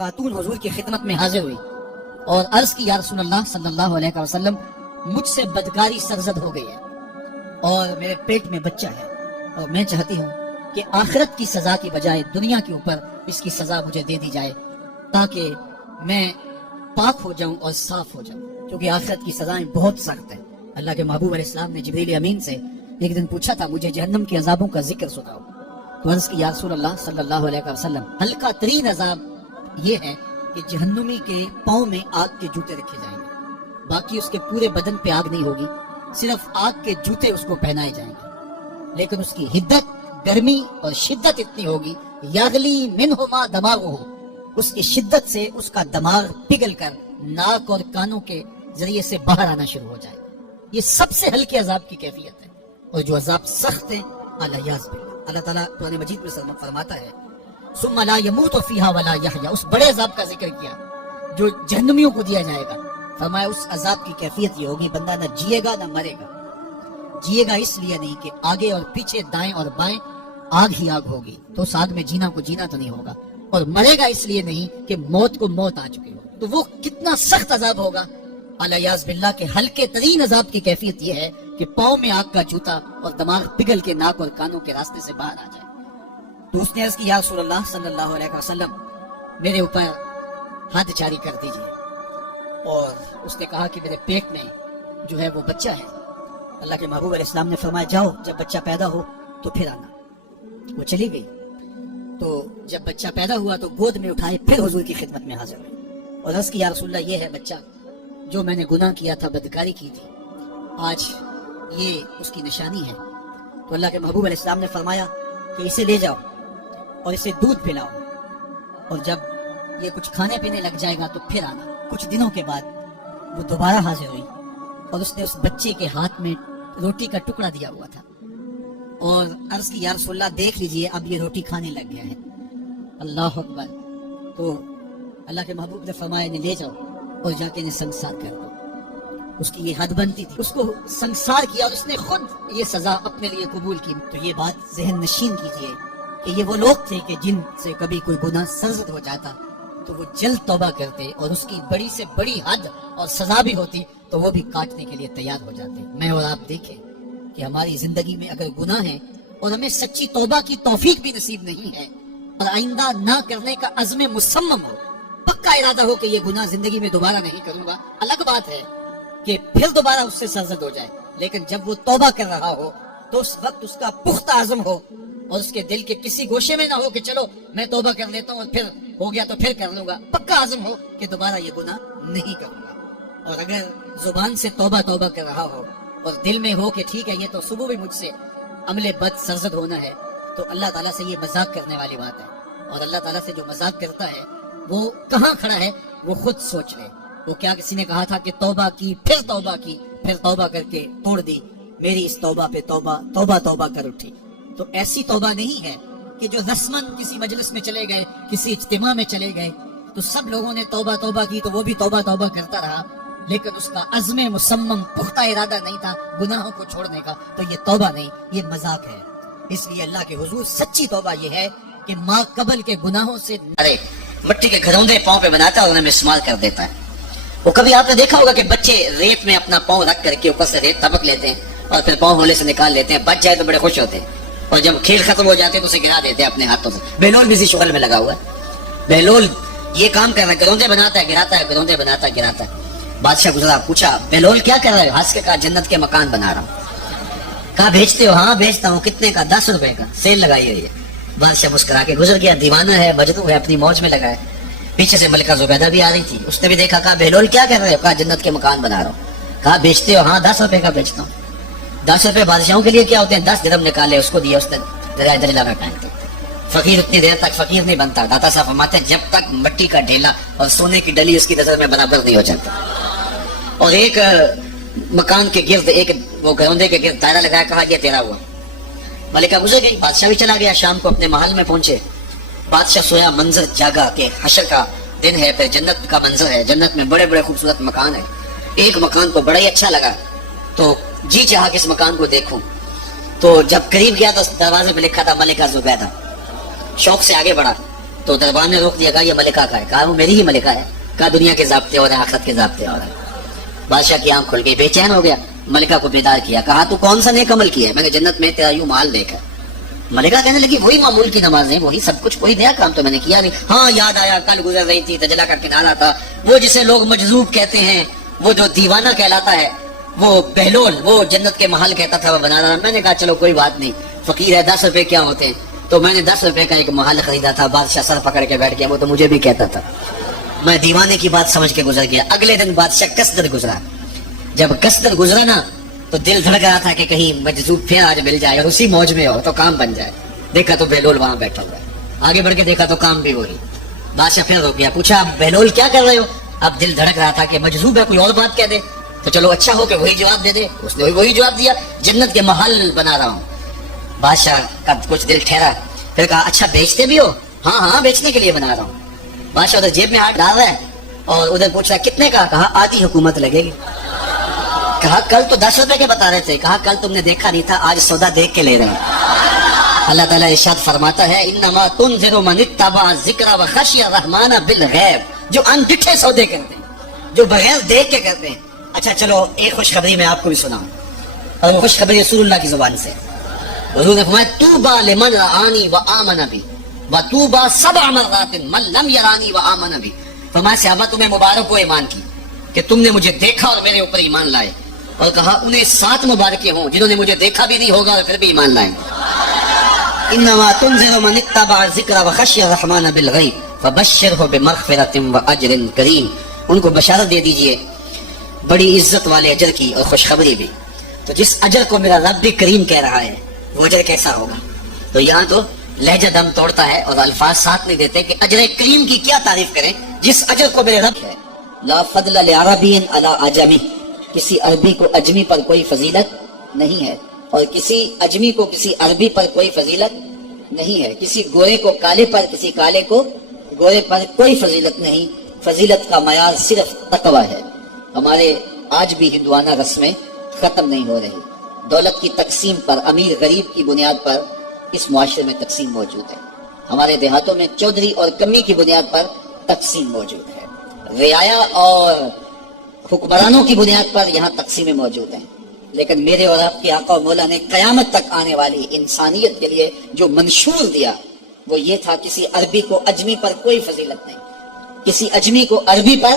خاتون حضور کی خدمت میں حاضر ہوئی اور عرض کی یا رسول اللہ صلی اللہ علیہ وسلم مجھ سے بدکاری سرزد ہو گئی ہے اور میرے پیٹ میں بچہ ہے اور میں چاہتی ہوں کہ آخرت کی سزا کی بجائے دنیا کے اوپر اس کی سزا مجھے دے دی جائے تاکہ میں پاک ہو جاؤں اور صاف ہو جاؤں، کیونکہ آخرت کی سزائیں بہت سخت ہیں۔ اللہ کے محبوب علیہ السلام نے جبریل امین سے ایک دن پوچھا تھا مجھے جہنم کے عذابوں کا ذکر سناؤ، تو عرض کی یا رسول اللہ صلی اللہ علیہ وسلم ہلکا ترین عذاب یہ ہے کہ جہنمی کے پاؤں میں آگ کے جوتے رکھے جائیں گے، باقی اس کے پورے بدن پہ آگ نہیں ہوگی، صرف آگ کے جوتے اس کو پہنائے جائیں گے، لیکن اس کی حدت، گرمی اور شدت اتنی ہوگی یغلی منہما دماغہ، اس کی شدت سے اس کا دماغ پگھل کر ناک اور کانوں کے ذریعے سے باہر آنا شروع ہو جائے۔ یہ سب سے ہلکے عذاب کی کیفیت ہے، اور جو عذاب سخت ہے الیاذ باللہ، اللہ تعالیٰ قرآن مجید میں فرماتا ہے ثم لا يموت فيها ولا يحيا، اس بڑے عذاب کا ذکر کیا جو جہنمیوں کو دیا جائے گا، فرمایا اس عذاب کی کیفیت یہ ہوگی بندہ نہ جیے گا نہ مرے گا۔ جیے گا اس لیے نہیں کہ آگے اور پیچھے دائیں اور بائیں آگ ہی آگ ہوگی، تو اس آگ میں جینا کو جینا تو نہیں ہوگا، اور مرے گا اس لیے نہیں کہ موت کو موت آ چکی ہو، تو وہ کتنا سخت عذاب ہوگا الیاذ باللہ کے ہلکے ترین عذاب کی کیفیت یہ ہے کہ پاؤں میں آگ کا جوتا اور دماغ پگھل کے ناک اور کانوں کے راستے سے باہر آ جائے۔ تو اس نے عرض کی یا رسول اللہ صلی اللہ علیہ وسلم میرے اوپر حد جاری کر دیجئے، اور اس نے کہا کہ میرے پیٹ میں جو ہے وہ بچہ ہے۔ اللہ کے محبوب علیہ السلام نے فرمایا جاؤ جب بچہ پیدا ہو تو پھر آنا۔ وہ چلی گئی، تو جب بچہ پیدا ہوا تو گود میں اٹھائے پھر حضور کی خدمت میں حاضر ہوئی اور عرض کی یا رسول اللہ یہ ہے بچہ جو میں نے گناہ کیا تھا، بدکاری کی تھی، آج یہ اس کی نشانی ہے۔ تو اللہ کے محبوب علیہ السلام نے فرمایا کہ اسے لے جاؤ اور اسے دودھ پلاؤ، اور جب یہ کچھ کھانے پینے لگ جائے گا تو پھر آنا۔ کچھ دنوں کے بعد وہ دوبارہ حاضر ہوئی اور اس نے اس بچے کے ہاتھ میں روٹی کا ٹکڑا دیا ہوا تھا اور عرض کی یا رسول اللہ دیکھ لیجئے اب یہ روٹی کھانے لگ گیا ہے۔ اللہ اکبر۔ تو اللہ کے محبوب نے فرمایا انہیں لے جاؤ اور جا کے انہیں سنگسار کر دو۔ اس کی یہ حد بنتی تھی، اس کو سنگسار کیا اور اس نے خود یہ سزا اپنے لیے قبول کی۔ تو یہ بات ذہن نشین کیجئے کہ یہ وہ لوگ تھے کہ جن سے کبھی کوئی گناہ سرزد ہو جاتا تو وہ جلد توبہ کرتے، اور اس کی بڑی سے بڑی حد اور سزا بھی ہوتی تو وہ بھی کاٹنے کے لیے تیار ہو جاتے۔ میں اور آپ دیکھیں کہ ہماری زندگی میں اگر گناہ ہے اور ہمیں سچی توبہ کی توفیق بھی نصیب نہیں ہے اور آئندہ نہ کرنے کا عزم مصمم ہو، پکا ارادہ ہو کہ یہ گناہ زندگی میں دوبارہ نہیں کروں گا، الگ بات ہے کہ پھر دوبارہ اس سے سرزد ہو جائے، لیکن جب وہ توبہ کر رہا ہو تو اس وقت اس کا پختہ عزم ہو اور اس کے دل کے کسی گوشے میں نہ ہو کہ چلو میں توبہ کر لیتا ہوں اور پھر ہو گیا تو پھر کر لوں گا، پکا عزم ہو کہ دوبارہ یہ گناہ نہیں کروں گا۔ اور اگر زبان سے توبہ توبہ کر رہا ہو اور دل میں ہو کہ ٹھیک ہے یہ تو صبح بھی مجھ سے عمل بد سرزد ہونا ہے، تو اللہ تعالیٰ سے یہ مذاق کرنے والی بات ہے، اور اللہ تعالیٰ سے جو مذاق کرتا ہے وہ کہاں کھڑا ہے وہ خود سوچ لے۔ وہ کیا کسی نے کہا تھا کہ توبہ کی پھر توبہ کر کے توڑ دی، میری اس توبہ پہ توبہ کر اٹھی۔ تو ایسی توبہ نہیں ہے کہ جو رسماً کسی مجلس میں چلے گئے، کسی اجتماع میں چلے گئے تو سب لوگوں نے توبہ کی تو وہ بھی توبہ کرتا رہا، لیکن اس کا عزم مصمم پختہ ارادہ نہیں تھا گناہوں کو چھوڑنے کا، تو یہ توبہ نہیں، یہ مذاق ہے۔ اس لیے اللہ کے حضور سچی توبہ یہ ہے کہ ماں قبل کے گناہوں سے مٹی کے گھروندے پاؤں پہ بناتا ہے اور انہیں مسمار کر دیتا ہے۔ وہ کبھی آپ نے دیکھا ہوگا کہ بچے ریت میں اپنا پاؤں رکھ کر کے اوپر سے ریت تبک لیتے ہیں اور پھر پاؤں ہولے سے نکال لیتے ہیں، بچ جائے تو بڑے خوش ہوتے ہیں، اور جب کھیل ختم ہو جاتے ہیں تو اسے گرا دیتے ہیں اپنے ہاتھوں سے۔ بہلول بھی اسی شغل میں لگا ہوا ہے، بہلول یہ کام کر رہا ہے، گروندے بناتا ہے گراتا ہے، گروندے بناتا ہے گراتا ہے۔ بادشاہ گزرا، پوچھا بہلول کیا کر رہا ہے؟ ہنس کے کہا جنت کے مکان بنا رہا ہوں۔ کہا بیچتے ہو؟ ہاں بیچتا ہوں۔ کتنے کا؟ 10 روپے کا، سیل لگائی ہوئی ہے۔ بادشاہ مسکرا کے گزر گیا، دیوانہ ہے، مجنون ہے، اپنی موج میں لگا ہے۔ پیچھے سے ملکہ زبیدہ بھی آ رہی تھی، اس نے بھی دیکھا، کہا بہلول کیا کر رہے ہو؟ کہا جنت کے مکان بنا رہا ہوں۔ کہا بیچتے ہو؟ ہاں 10 روپے کا بیچتا ہوں۔ 10 روپے بادشاہوں کے لیے کیا ہوتے ہیں؟ 10 درہم نکالے، اس کو دیا، اس نے دریا دجلہ میں پھینک دیا۔ فقیر اتنی دیر تک فقیر نہیں بنتا، داتا صاحب فرماتے ہیں جب تک مٹی کا ڈھیلا اور سونے کی ڈلی اس کی نظر میں برابر نہیں ہو جاتا۔ اور ایک مکان کے گرد، ایک وہ گروندے کے گرد دائرہ لگایا، کہا یہ تیرا ہوا۔ ملکہ گزر گئی، بادشاہ بھی چلا گیا۔ شام کو اپنے محل میں پہنچے، بادشاہ سویا، منظر جاگا کہ حشر کا دن ہے، پھر جنت کا منظر ہے، جنت میں بڑے بڑے خوبصورت مکان ہے۔ ایک مکان کو بڑا ہی اچھا لگا تو جی چاہا کہ اس مکان کو دیکھوں، تو جب قریب گیا تو دروازے پہ لکھا تھا ملکہ زبیدہ۔ شوق سے آگے بڑھا تو دربان نے روک دیا, کہا یہ ملکہ کا ہے. کہا وہ میری ہی ملکہ ہے. کہا دنیا کے ضابطے اور آخرت کے ضابطے اور. بادشاہ کی آنکھ کھل گئی, بے چین ہو گیا. ملکہ کو بیدار کیا, کہا تو کون سا نیک عمل کیا ہے؟ میں نے جنت میں تیرا یوں مال دیکھا. ملکہ کہنے لگی وہی معمول کی نمازیں, وہی سب کچھ, کوئی نیا کام تو میں نے کیا نہیں. ہاں یاد آیا, کل گزر رہی تھی, دجلہ کا کنارہ تھا, وہ جسے لوگ مجذوب کہتے ہیں, وہ جو دیوانہ کہلاتا ہے, وہ بہلول, وہ جنت کے محل کہتا تھا وہ بنا رہا. میں نے کہا چلو کوئی بات نہیں, فقیر ہے, 10 روپے کیا ہوتے ہیں. تو میں نے 10 روپے کا ایک محل خریدا تھا. بادشاہ سر پکڑ کے بیٹھ گیا, وہ تو مجھے بھی کہتا تھا. میں دیوانے کی بات سمجھ کے گزر گیا. اگلے دن بادشاہ قصدر گزرا. جب قصدر گزرا نا تو دل دھڑک رہا تھا کہ کہیں مجذوب پھر آج مل جائے اور اسی موج میں ہو تو کام بن جائے. دیکھا تو بہلول وہاں بیٹھا ہوا ہے. آگے بڑھ کے دیکھا تو کام بھی وہی. بادشاہ پھر رک گیا, پوچھا بہلول کیا کر رہے ہو؟ اب دل دھڑک رہا تھا کہ مجذوب ہے, کوئی اور بات کہہ دے تو چلو اچھا ہو کہ وہی جواب دے دے. اس نے وہی جواب دیا, جنت کے محل بنا رہا ہوں. بادشاہ کا کچھ دل ٹھہرا, پھر کہا اچھا بیچتے بھی ہو؟ ہاں ہاں بیچنے کے لیے بنا رہا ہوں. بادشاہ ادھر جیب میں ہاتھ ڈال رہا ہے اور ادھر پوچھ رہا ہے کتنے کا؟ کہا آدھی حکومت لگے گی. کہا کل تو 10 روپے کے بتا رہے تھے. کہا کل تم نے دیکھا نہیں تھا, آج سودا دیکھ کے لے رہے ہیں. اللہ تعالیٰ ارشاد فرماتا ہے انما تنذر من اتبع الذکر وخشی الرحمن بالغیب, جو انڈٹھے سودے کرتے ہیں, جو بغیر دیکھ کے کرتے ہیں. اچھا چلو ایک خوشخبری میں آپ کو بھی سناؤں, اور وہ خوشخبری رسول اللہ کی زبان سے. حضور نے فرمایا طوبی لمن رآنی وآمن بی وطوبی 7 مرات من لم یرانی وآمن بی. فرمایا صحابہ تمہیں مبارک ہو ایمان کی کہ تم نے مجھے دیکھا اور میرے اوپر ایمان لائے. اور کہا انہیں 7 مبارکیں ہوں جنہوں نے مجھے دیکھا بھی نہیں ہوگا اور پھر بھی ایمان لائیں. انما تنذر من اتبع الذکر وخشی الرحمن بالغیب فبشرہ بمغفرۃ واجر کریم. ان کو بشارت دے دیجئے بڑی عزت والے اجر کی اور خوشخبری بھی. تو جس اجر کو میرا رب بھی کریم کہہ رہا ہے وہ اجر کیسا ہوگا؟ تو یہاں تو لہجہ دم توڑتا ہے اور الفاظ ساتھ نہیں دیتے کہ اجر کریم کی کیا تعریف کریں جس اجر کو میرے رب ہے. لا فضل لعربی علی عجمی, کسی عربی کو اجمی پر کوئی فضیلت نہیں ہے, اور کسی اجمی کو کسی عربی پر کوئی فضیلت نہیں ہے. کسی گورے کو کالے پر, کسی کالے کو گورے پر کوئی فضیلت نہیں. فضیلت کا معیار صرف تقوی ہے. ہمارے آج بھی ہندوانہ رسمیں ختم نہیں ہو رہی. دولت کی تقسیم پر, امیر غریب کی بنیاد پر اس معاشرے میں تقسیم موجود ہے. ہمارے دیہاتوں میں چودھری اور کمی کی بنیاد پر تقسیم موجود ہے. رعایا اور حکمرانوں کی بنیاد پر یہاں تقسیمیں موجود ہیں. لیکن میرے اور آپ کے آقا و مولا نے قیامت تک آنے والی انسانیت کے لیے جو منشور دیا وہ یہ تھا, کسی عربی کو اجمی پر کوئی فضیلت نہیں, کسی اجمی کو عربی پر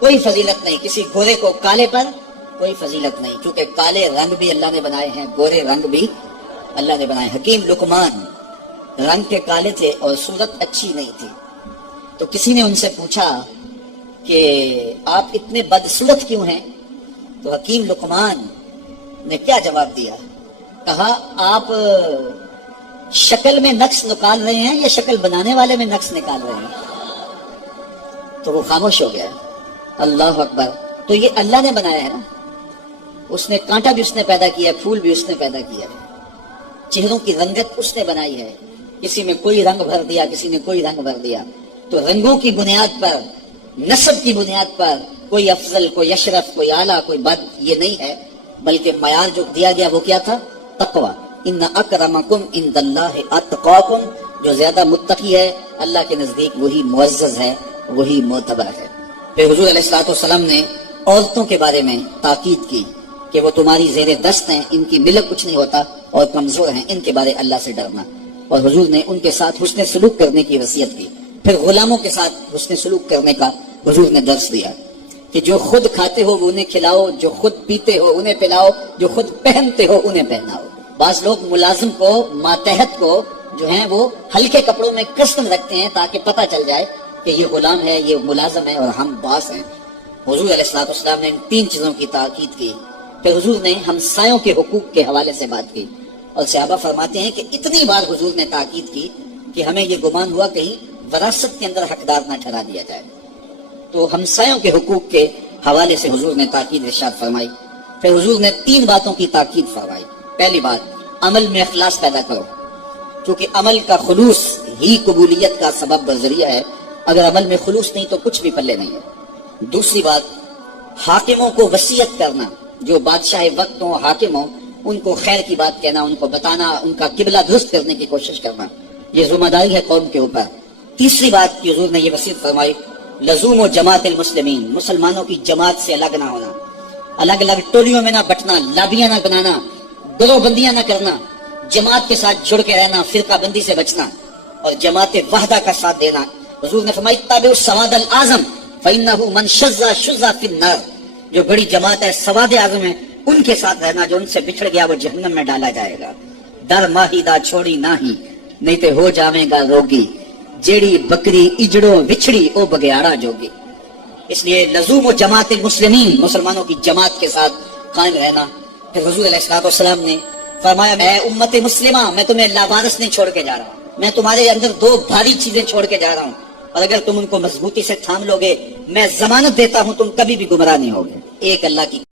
کوئی فضیلت نہیں, کسی گورے کو کالے پر کوئی فضیلت نہیں. کیونکہ کالے رنگ بھی اللہ نے بنائے ہیں, گورے رنگ بھی اللہ نے بنائے. حکیم لقمان رنگ کے کالے تھے اور صورت اچھی نہیں تھی. تو کسی نے ان سے پوچھا کہ آپ اتنے بدصورت کیوں ہیں؟ تو حکیم لقمان نے کیا جواب دیا؟ کہا آپ شکل میں نقص نکال رہے ہیں یا شکل بنانے والے میں نقص نکال رہے ہیں؟ تو وہ خاموش ہو گیا. اللہ اکبر. تو یہ اللہ نے بنایا ہے نا, اس نے کانٹا بھی اس نے پیدا کیا, پھول بھی اس نے پیدا کیا ہے, چہروں کی رنگت اس نے بنائی ہے. کسی میں کوئی رنگ بھر دیا, کسی نے کوئی رنگ بھر دیا. تو رنگوں کی بنیاد پر, نسب کی بنیاد پر کوئی افضل, کوئی اشرف, کوئی اعلیٰ, کوئی بد, یہ نہیں ہے. بلکہ معیار جو دیا گیا وہ کیا تھا؟ تقوی. ان اکرمکم عند اللہ اتقاکم, جو زیادہ متقی ہے اللہ کے نزدیک وہی معزز ہے, وہی معتبر ہے. پھر حضور علیہ الصلوۃ والسلام نے عورتوں کے بارے میں تاکید کی کہ وہ تمہاری زیر دست ہیں, ان کی ملک کچھ نہیں ہوتا اور کمزور ہیں, ان کے بارے اللہ سے ڈرنا. اور حضور نے ان کے ساتھ حسن سلوک کرنے کی وصیت کی. پھر غلاموں کے ساتھ حسن سلوک کرنے کا حضور نے درس دیا کہ جو خود کھاتے ہو وہ انہیں کھلاؤ, جو خود پیتے ہو انہیں پلاؤ, جو خود پہنتے ہو انہیں پہناؤ. بعض لوگ ملازم کو, ماتحت کو جو ہیں وہ ہلکے کپڑوں میں کسٹم رکھتے ہیں تاکہ پتہ چل جائے کہ یہ غلام ہے, یہ ملازم ہے اور ہم باس ہیں. حضور علیہ الصلوۃ والسلام نے ان 3 چیزوں کی تاکید کی. پھر حضور نے ہمسایوں کے حقوق کے حوالے سے بات کی. اور صحابہ فرماتے ہیں کہ اتنی بار حضور نے تاکید کی کہ ہمیں یہ گمان ہوا کہیں وراثت کے اندر حقدار نہ ٹھہرا دیا جائے. تو ہمسایوں کے حقوق کے حوالے سے حضور نے تاکید ارشاد فرمائی. پھر حضور نے 3 باتوں کی تاکید فرمائی. پہلی بات, عمل میں اخلاص پیدا کرو, کیونکہ عمل کا خلوص ہی قبولیت کا سبب و ذریعہ ہے. اگر عمل میں خلوص نہیں تو کچھ بھی پلے نہیں ہے. دوسری بات, حاکموں کو وصیت کرنا, جو بادشاہ وقت ہوں, حاکم ہوں, ان کو خیر کی بات کہنا, ان کو بتانا, ان کا قبلہ درست کرنے کی کوشش کرنا. یہ ذمہ داری ہے قوم کے اوپر تیسری بات کی حضور نے یہ وصیت فرمائی، لزوم و جماعت المسلمین، مسلمانوں کی جماعت سے الگ نہ ہونا، الگ الگ ٹولیوں میں نہ بٹنا، لابیاں نہ بنانا، گروہ بندیاں نہ کرنا، جماعت کے ساتھ جڑ کے رہنا، فرقہ بندی سے بچنا اور جماعت وحدہ کا ساتھ دینا۔ حضور نے فرمایا اتبعوا السواد الاعظم فإنه من شذ شذ في النار، جو بڑی جماعت ہے سواد اعظم ہے ان کے ساتھ رہنا، جو ان سے بچھڑ گیا وہ جہنم میں ڈالا جائے گا۔ در ماہی دا چھوڑی نہیں، نہیں تے ہو جاویں گا روگی، جیڑی بکری اجڑوں وچھڑی او بگیاڑا جوگی۔ اس لیے لزوم و جماعت المسلمین، مسلمانوں کی جماعت کے ساتھ قائم رہنا۔ پھر حضور علیہ الصلوۃ والسلام نے فرمایا اے امت مسلمہ، میں تمہیں لاوارث نہیں چھوڑ کے جا رہا ہوں، میں تمہارے اندر دو بھاری چیزیں چھوڑ کے جا رہا ہوں، اور اگر تم ان کو مضبوطی سے تھام لوگے میں ضمانت دیتا ہوں تم کبھی بھی گمراہ نہیں ہوگے۔ ایک اللہ کی